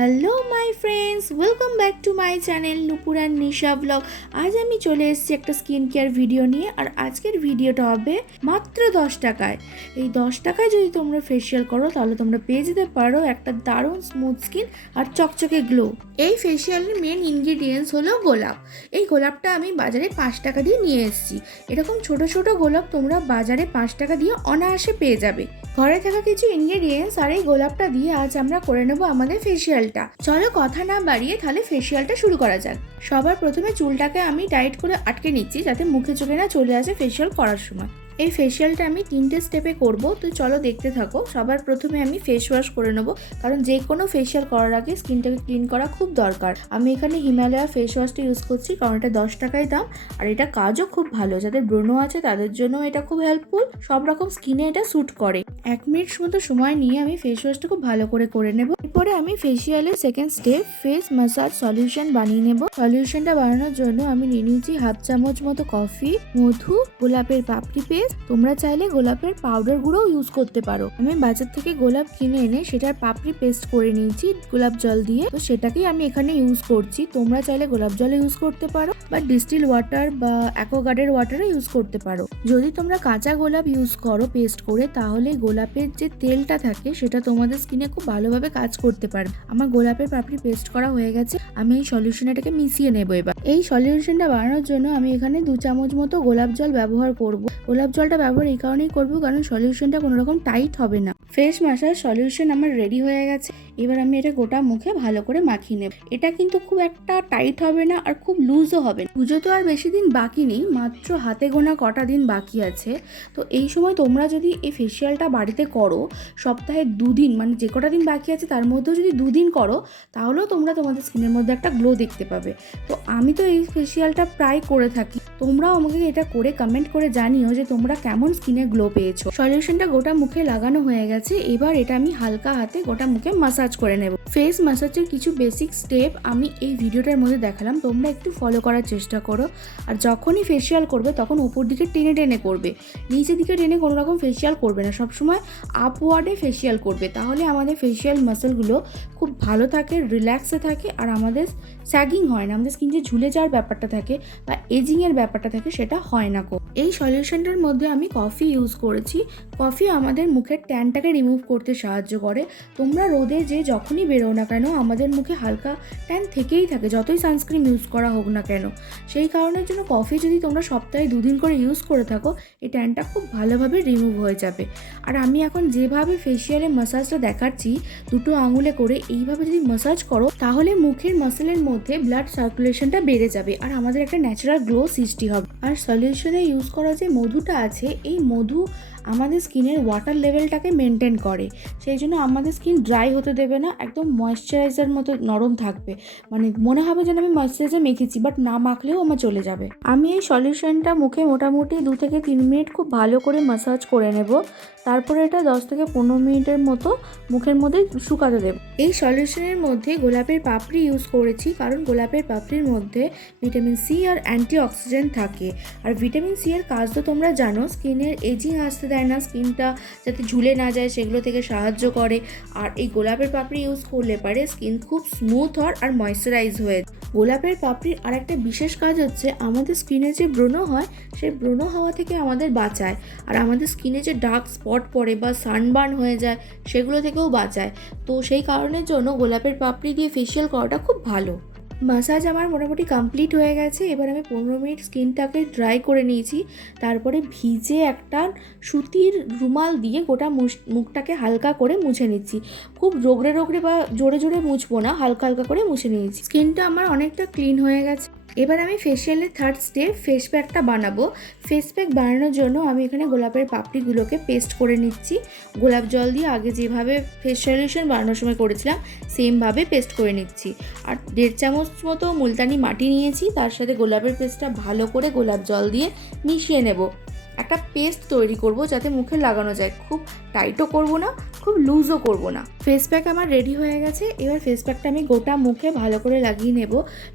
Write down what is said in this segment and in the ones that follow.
Hello my friends, welcome back to my channel Nupur and Nisha blog. আজ আমি চলে এসেছি একটা স্কিন কেয়ার ভিডিও নিয়ে। আর আজকের ভিডিওটা হবে মাত্র 10 টাকায়। এই 10 টাকায় যদি তোমরা ফেসিয়াল করো তাহলে তোমরা পেয়ে যেতে পারো একটা দারুণ স্মুথ স্কিন আর চকচকে গ্লো। এই ফেসিয়ালের মেন ইনগ্রিডিয়েন্টস হলো গোলাপ। এই গোলাপটা আমি বাজারে 5 টাকা দিয়ে নিয়ে এসেছি। এরকম ছোট ছোট গোলাপ তোমরা বাজারে 5 টাকা দিয়ে অনায়াসে পেয়ে যাবে। ঘরে থাকা কিছু ইনগ্রিডিয়েন্টস আর এই গোলাপটা দিয়ে আজ আমরা করে নেব আমাদের ফেসিয়ালটা। চলো কথা না বাড়িয়ে তাহলে ফেসিয়ালটা শুরু করা যাক। সবার প্রথমে চুলটাকে আমি টাইট করে আটকে নিচ্ছি যাতে মুখে চোখে না চলে আসে ফেসিয়াল করার সময়। এই ফেসিয়ালটা আমি 3টে স্টেপে করব, তো চলো দেখতে থাকো। সবার প্রথমে আমি ফেস ওয়াশ করে নেবো, কারণ যে কোনো ফেসিয়াল করার আগে স্কিনটাকে ক্লিন করা খুব দরকার। আমি এখানে হিমালয়া ফেস ওয়াশটা ইউজ করছি, কারণ এটা 10 টাকায় দাম আর এটা কাজও খুব ভালো। যাদের ব্রণ আছে তাদের জন্য এটা খুব হেল্পফুল, সব রকম স্কিনে এটা স্যুট করে। 1 মিনিট মতো সময় নিয়ে আমি ফেস ওয়াশটা খুব ভালো করে নেব। এরপরে আমি ফেসিয়ালের second step face massage solution বানিয়ে নেব। সলিউশনটা বানানোর জন্য আমি নিয়ে নিয়েছি হাফ চামচ মতো কফি, মধু, গোলাপের পাপড়ি পেস্ট। তোমরা চাইলে গোলাপের পাউডার গুঁড়োও ইউজ করতে পারো। আমি বাজার থেকে গোলাপ কিনে এনে সেটার পাপড়ি পেস্ট করে নিয়েছি গোলাপ জল দিয়ে, তো সেটাকেই আমি এখানে ইউজ করছি। তোমরা চাইলে গোলাপ জল ইউজ করতে পারো বা ডিস্টিল ওয়াটার বা অ্যাকোয়াগার্ডের ওয়াটারও ইউজ করতে পারো। যদি তোমরা কাঁচা গোলাপ ইউজ করো পেস্ট করে, তাহলে গোলাপের যে তেলটা থাকে সেটা তোমাদের স্কিনে খুব ভালোভাবে কাজ করতে পারে। আমার গোলাপের পাপড়ি পেস্ট করা হয়ে গেছে, আমি এই সলিউশনটাকে মিশিয়ে নেবো। এবার এই সলিউশনটা বানানোর জন্য আমি এখানে 2 চামচ মতো গোলাপ জল ব্যবহার করব। গোলাপ জলটা ব্যবহার এই কারণেই করবো কারণ সলিউশনটা কোনো রকম টাইট হবে না। ফেস ম্যাসাজ সলিউশন আমার রেডি হয়ে গেছে। এবার আমি এটা গোটা মুখে ভালো করে মাখিয়ে নেব। এটা কিন্তু খুব একটা টাইট হবে না আর খুব লুজও হবে না। পুজো তো আর বেশি দিন বাকি নেই, মাত্র হাতে গোনা কটা দিন বাকি আছে। তো এই সময় তোমরা যদি এই ফেসিয়ালটা বাড়িতে করো, সপ্তাহে 2 দিন, মানে যে কটা দিন বাকি আছে তার মধ্যেও যদি 2 দিন করো, তাহলেও তোমরা তোমাদের স্কিনের মধ্যে একটা গ্লো দেখতে পাবে। তো আমি তো এই ফেসিয়ালটা প্রায় করে থাকি। তোমরাও আমাকে এটা করে কমেন্ট করে জানিও যে তোমরা কেমন স্কিনে গ্লো পেয়েছো। সলিউশনটা গোটা মুখে লাগানো হয়ে গেছে। এবার এটা আমি হালকা হাতে গোটা মুখে মাসাজ করে নেব। ফেস মাসাজের কিছু বেসিক স্টেপ আমি এই ভিডিওটার মধ্যে দেখালাম, তোমরা একটু ফলো করার চেষ্টা করো। আর যখনই ফেসিয়াল করবে তখন উপর দিকে টেনে টেনে করবে, নিচের দিকে টেনে কোনো রকম ফেসিয়াল করবে না। সবসময় আপওয়ার্ডে ফেসিয়াল করবে, তাহলে আমাদের ফেসিয়াল মাসেলগুলো খুব ভালো থাকে, রিল্যাক্সে থাকে আর আমাদের স্যাগিং হয় না। আমাদের স্কিন যে ঝুলে যাওয়ার ব্যাপারটা থাকে বা এজিংয়ের ব্যাপারটা থাকে সেটা হয় না। এই সলিউশনটার মধ্যে আমি কফি ইউজ করেছি। কফি আমাদের মুখের ট্যানটাকে রিমুভ করতে সাহায্য করে। তোমরা রোদে যে যখনই বেরো না কেন আমাদের মুখে হালকা ট্যান থেকেই থাকে, যতই সানস্ক্রিন ইউজ করা হোক না কেন। সেই কারণের জন্য কফি যদি তোমরা সপ্তাহে 2 দিন করে ইউজ করে থাকো, এই ট্যানটা খুব ভালোভাবে রিমুভ হয়ে যাবে। আর আমি এখন যেভাবে ফেসিয়ালে মাসাজটা দেখাচ্ছি, 2টো আঙুলে করে এইভাবে যদি মাসাজ করো, তাহলে মুখের মাসেলের মধ্যে ব্লাড সার্কুলেশনটা বেড়ে যাবে আর আমাদের একটা ন্যাচারাল গ্লো সৃষ্টি হবে। আর সলিউশনে ইউজ করা যে মধুটা আছে, এই মধু আমাদের স্কিনের ওয়াটার লেভেলটাকে মেনটেন করে। সেই জন্য আমাদের স্কিন ড্রাই হতে দেবে না, একদম ময়েশ্চারাইজার মতো নরম থাকবে। মানে মনে হবে যেন আমি ময়েশ্চারাইজার মেখেছি, বাট না মাখলেও আমার চলে যাবে। আমি এই সলিউশনটা মুখে মোটামুটি 2 থেকে 3 মিনিট খুব ভালো করে মাসাজ করে নেব। তারপরে এটা 10 থেকে 15 মিনিটের মতো মুখের মধ্যে শুকাতে দেব। এই সলিউশনের মধ্যে গোলাপের পাপড়ি ইউজ করেছি, কারণ গোলাপের পাপড়ির মধ্যে ভিটামিন সি আর অ্যান্টিঅক্সিডেন্ট থাকে। আর ভিটামিন সি এর কাজ তো তোমরা জানো, স্কিনের এজিং আসতে দেয় না, স্কিনটা যাতে ঝুলে না যায় সেগুলো থেকে সাহায্য করে। আর এই গোলাপের পাপড়ি ইউজ করলে পারে স্কিন খুব স্মুথ হয় আর ময়েশ্চারাইজ হয়ে। গোলাপের পাপড়ির আর একটা বিশেষ কাজ হচ্ছে আমাদের স্কিনে যে ব্রণ হয় সেই ব্রণ হওয়া থেকে আমাদের বাঁচায়। আর আমাদের স্কিনে যে ডার্ক স্পট পড়ে বা সানবার্ন হয়ে যায় সেগুলো থেকেও বাঁচায়। তো সেই কারণের জন্য গোলাপের পাপড়ি দিয়ে ফেসিয়াল করাটা খুব ভালো। মাসাজ আমার মোটামুটি কমপ্লিট হয়ে গেছে। এবার আমি 15 মিনিট স্কিনটাকে ড্রাই করে নিয়েছি। তারপরে ভিজে একটা সুতির রুমাল দিয়ে গোটা মুখটাকে হালকা করে মুছে নিচ্ছি। খুব রোগড়ে রোগড়ে বা জোরে জোরে মুছবো না, হালকা হালকা করে মুছে নিয়েছি। স্কিনটা আমার অনেকটা ক্লিন হয়ে গেছে। এবার আমি ফেসিয়ালের থার্ড স্টেপ ফেস প্যাকটা বানাবো। ফেস প্যাক বানানোর জন্য আমি এখানে গোলাপের পাপড়িগুলোকে পেস্ট করে নিচ্ছি। গোলাপ জল দিয়ে আগে যেভাবে ফেস সলিউশন বানানোর সময় করেছিলাম সেমভাবে পেস্ট করে নিচ্ছি। আর 1.5 চামচ মতো মুলতানি মাটি নিয়েছি, তার সাথে গোলাপের পেস্টটা ভালো করে গোলাপ জল দিয়ে মিশিয়ে নেব। একটা পেস্ট তৈরি করব যাতে মুখে লাগানো যায়, খুব টাইটও করব না, খুব লুজও করব না। ফেস প্যাক আমার রেডি হয়ে গেছে। এবার ফেস প্যাকটা আমি গোটা মুখে ভালো করে লাগিয়ে নেব।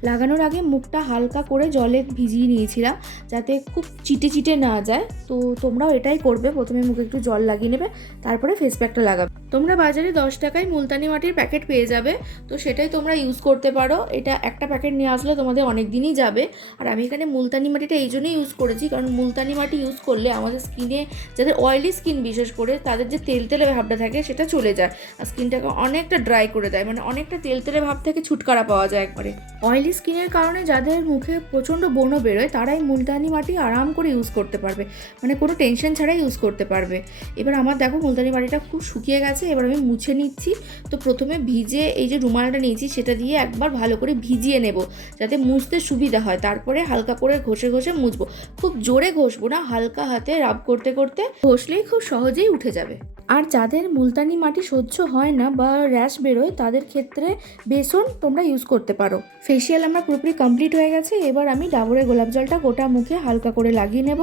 লাগানোর আগে মুখটা হালকা করে জলে ভিজিয়ে নিয়েছিলাম যাতে খুব চিটে চিটে না যায়। তো তোমরাও এটাই করবে, প্রথমে মুখে একটু জল লাগিয়ে নেবে, তারপরে ফেস প্যাকটা লাগাবে। তোমরা বাজারে 10 টাকায় মুলতানি মাটির প্যাকেট পেয়ে যাবে, তো সেটাই তোমরা ইউজ করতে পারো। এটা একটা প্যাকেট নিয়ে আসলে তোমাদের অনেক দিনই যাবে। আর আমি এখানে মুলতানি মাটিটা এই জন্যই ইউজ করেছি কারণ মুলতানি মাটি ইউজ করলে আমাদের স্কিনে, যাদের অয়েলি স্কিন বিশেষ করে, তাদের যে তেলতেলে ভাবটা থাকে সেটা চলে যায় আর স্কিনটাকে অনেকটা ড্রাই করে দেয়, মানে অনেকটা তেলতেলে ভাব থেকে ছুটকারা পাওয়া যায় একবারে। অয়েলি স্কিনের কারণে যাদের মুখে প্রচণ্ড ব্রণ বেরোয় তারাই মুলতানি মাটি আরাম করে ইউজ করতে পারবে, মানে কোনো টেনশন ছাড়াই ইউজ করতে পারবে। এবার আমার দেখো মুলতানি মাটিটা খুব শুকিয়ে গেছে, এবার আমি মুছে নিচ্ছি। তো প্রথমে ভিজে এই যে রুমালটা নিয়েছি সেটা দিয়ে একবার ভালো করে ভিজিয়ে নেব যাতে মুছতে সুবিধা হয়, তারপরে হালকা করে ঘষে ঘষে মুছবো। খুব জোরে ঘষবো না, হালকা হাতে রাব করতে করতে ঘষলেই খুব সহজেই উঠে যাবে। আর যাদের মুলতানি মাটি সহ্য হয় না বা র্যাশ বেরোয় তাদের ক্ষেত্রে বেসন তোমরা ইউজ করতে পারো। ফেসিয়াল আমার পুরোপুরি কমপ্লিট হয়ে গেছে। এবার আমি ডাবরের গোলাপ জলটা গোটা মুখে হালকা করে লাগিয়ে নেব।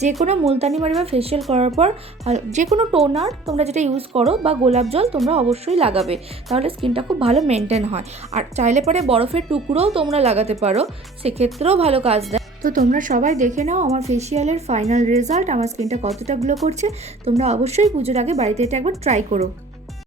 যে কোনো মুলতানি মাটি বা ফেসিয়াল করার পর যে কোনো টোনার তোমরা যেটা ইউজ করো বা গোলাপ জল তোমরা অবশ্যই লাগাবে, তাহলে স্কিনটা খুব ভালো মেনটেন হয়। আর চাইলে পরে বরফের টুকরোও তোমরা লাগাতে পারো, সেক্ষেত্রেও ভালো কাজ দেয়। তো তোমরা সবাই দেখে নাও আমার ফেসিয়ালের ফাইনাল রেজাল্ট, আমার স্কিনটা কতটা গ্লো করছে। তোমরা অবশ্যই পুজোর আগে বাড়িতে এটা একবার ট্রাই করো।